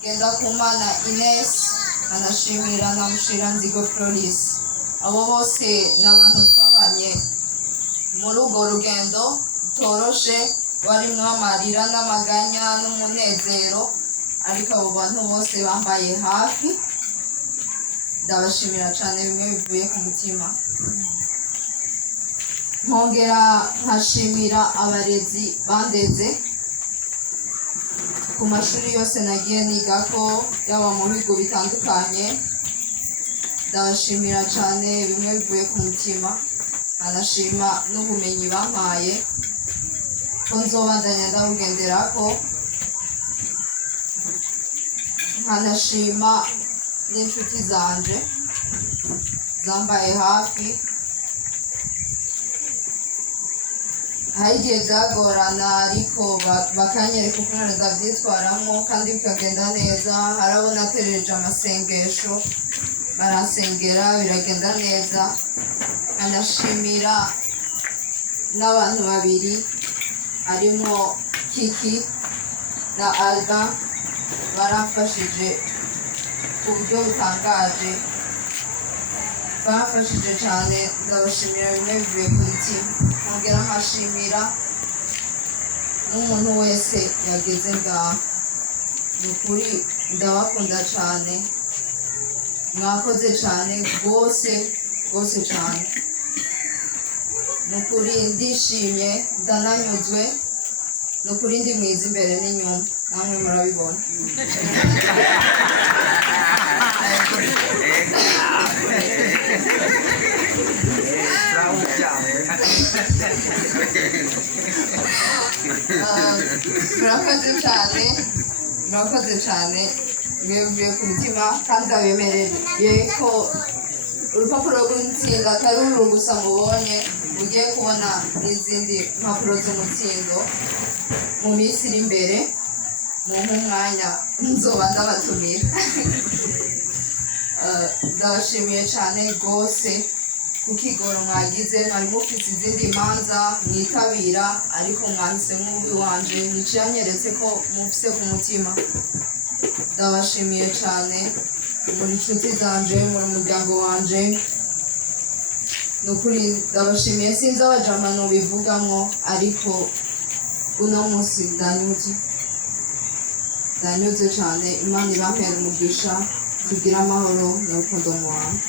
Ngendakumana Ines, anashimira na Mushiranzigo Floris. Abo bose n'abantu twabanye muri urwo rugendo toroshe warimwo amarira n'amaganya n'umunezero, ariko abo bantu bose bambaye hafi, ndabashimira cyane bimwe bivuye ku mutima. Nkongera nkashimira abarezi bandeze ku mashuri yose nagiye nigako, yaba mu bigo bitandukanye. Ndabashimira cyane bimwe bivuye ku mutima, anashima n'ubumenyi bampaye ko nzobandanya ndabugenderako. Nkanashima n'inshuti zanje zambaye hafi, hari igihe byagorana ariko bakanyereka ukuntu ndabyitwaramo kandi bikagenda neza. Harabo naterereje amasengesho barasengera biragenda neza. Anashimira n'abantu babiri harimo Kiki na Alba, barafashije ku buryo butangaje, bafashije cyane, ndabashimira bimwe bivuye ku mutima. Nkongera nkashimira n'umuntu wese yageze ngaha, ni ukuri ndabakunda cyane, mwakoze cyane rwose rwose cyane, ni ukuri ndishimye ndananyuzwe, ni ukuri ndi mwiza imbere n'inyuma, namwe murabibona. murakoze cyane bivuye ku mutima, kandi ndabemereye ko urupapuro rw'umutsindo atari uru gusa mubonye, mugiye kubona n'izindi mpapuro z'umutsindo mu minsi iri imbere. mumpe umwanya nzoba ndabatumira. Ndabashimiye cyane rwose ku kigoro mwagize, mwari mufite izindi manza mwitabira, ariko mwahisemo uw'iwanje, nico yanyeretse ko mufise ku mutima. Ndabashimiye cyane, muri inshuti zanje, muri umuryango wanje, ni ukuri ndabashimiye. sinzi abajama nobivugamo, ariko uno munsi ndanyuze cyane. Imana ibampere umugisha, tugire amahoro n'urukundo mu bantu.